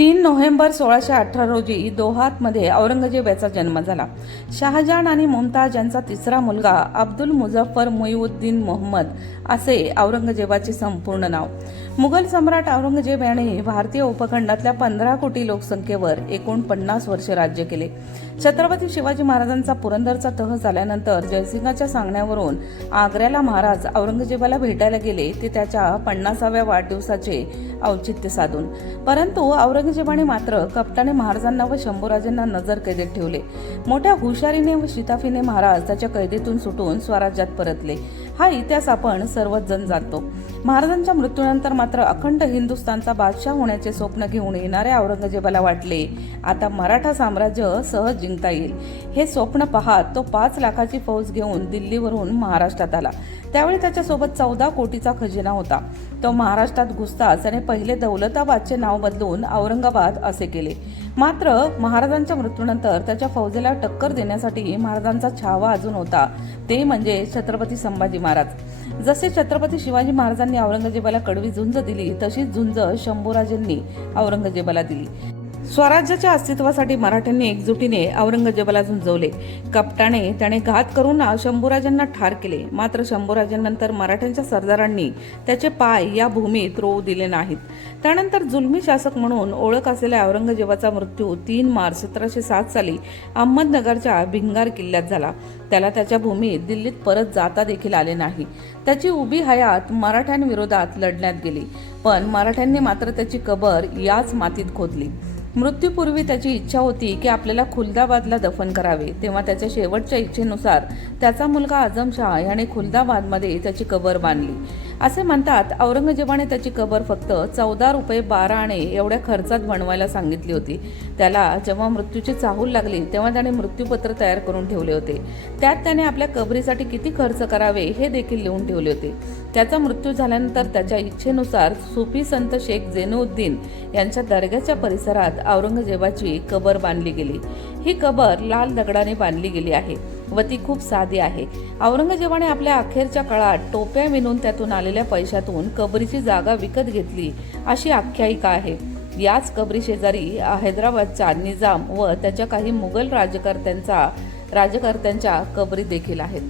तीन नोव्हेंबर सोळाशे अठरा रोजी दोहातमध्ये औरंगजेब याचा जन्म झाला. शहाजहान आणि मुमताज यांचा तिसरा मुलगा अब्दुल मुझफ्फर मुईउद्दीन मोहम्मद असे औरंगजेबाचे संपूर्ण नाव. मुघल सम्राट औरंगजेब याने भारतीय उपखंडातल्या पंधरा कोटी लोकसंख्येवर एकूण पन्नास वर्षे राज्य केले. छत्रपती शिवाजी महाराजांचा पुरंदरचा तह झाल्यानंतर जयसिंगाच्या सांगण्यावरून आग्र्याला महाराज औरंगजेबाला भेटायला गेले ते त्याच्या पन्नासाव्या वाढदिवसाचे औचित्य साधून. परंतु औरंग औरंगजेबाने मात्र कप्ताने महाराजांना व शंभूराजांना नजर कैदेत ठेवले. मोठ्या हुशारीने व शिताफीने महाराज त्याच्या कैदेतून सुटून स्वराज्यात परतले. हा इतिहास आपण सर्वच जण जाणतो. महाराजांच्या मृत्यूनंतर मात्र अखंड हिंदुस्थानचा बादशाह होण्याचे स्वप्न घेऊन येणाऱ्या औरंगजेबाला वाटले. आता मराठा साम्राज्य सहज जिंकता येईल. हे स्वप्न पाहत तो पाच लाखाची फौज घेऊन दिल्लीवरून महाराष्ट्रात आला. त्यावेळी त्याच्यासोबत चौदा कोटीचा खजिना होता. तो महाराष्ट्रात घुसताच त्याने पहिले दौलताबादचे नाव बदलून औरंगाबाद असे केले. मात्र महाराजांच्या मृत्यूनंतर त्याच्या फौजेला टक्कर देण्यासाठी महाराजांचा छावा अजून होता. ते म्हणजे छत्रपती संभाजी महाराज. जसे छत्रपती शिवाजी महाराजांनी औरंगजेबाला कडवी झुंज दिली तशीच झुंज शंभूराजांनी औरंगजेबाला दिली. स्वराज्याच्या अस्तित्वासाठी मराठ्यांनी एकजुटीने औरंगजेबाला झुंजवले. कपटाने त्याने घात करून शंभूराजांना ठार केले. मात्र शंभूराजांनंतर मराठ्यांच्या सरदारांनी त्याचे पाय या भूमीत रोवू दिले नाहीत. त्यानंतर जुलमी शासक म्हणून ओळख असलेल्या औरंगजेबाचा मृत्यू तीन मार्च सतराशे सात साली अहमदनगरच्या भिंगार किल्ल्यात झाला. त्याला त्याच्या भूमीत दिल्लीत परत जाता देखील आले नाही. त्याची उभी हयात मराठ्यांविरोधात लढण्यात गेली. पण मराठ्यांनी मात्र त्याची कबर याच मातीत खोदली. मृत्यूपूर्वी त्याची इच्छा होती की आपल्याला खुलदाबादला दफन करावे. तेव्हा त्याच्या शेवटच्या इच्छेनुसार त्याचा मुलगा आझमशाह याने खुलदाबादमध्ये त्याची कबर बांधली. असे म्हणतात औरंगजेबाने त्याची कबर फक्त चौदा रुपये बारा आणे एवढ्या खर्चात बनवायला सांगितली होती. त्याला जेव्हा मृत्यूची चाहूल लागली तेव्हा त्याने मृत्यूपत्र तयार करून ठेवले होते. त्यात त्याने आपल्या कबरीसाठी किती खर्च करावे हे देखील लिहून ठेवले होते. त्याचा मृत्यू झाल्यानंतर त्याच्या इच्छेनुसार सुफी संत शेख जेनुद्दीन यांच्या दर्ग्याच्या परिसरात औरंगजेबाची कबर बांधली गेली. ही कबर लाल दगडाने बांधली गेली आहे. व ती खूप साधी आहे. औरंगजेबाने आपल्या अखेरच्या काळात टोप्या विणून त्यातून आलेल्या पैशातून कबरीची जागा विकत घेतली अशी आख्यायिका आहे. याच कबरी शेजारी हैदराबादचा निजाम व त्याच्या काही मुघल राजकर्त्यांचा राजकर्त्यांच्या कबरी देखील आहेत.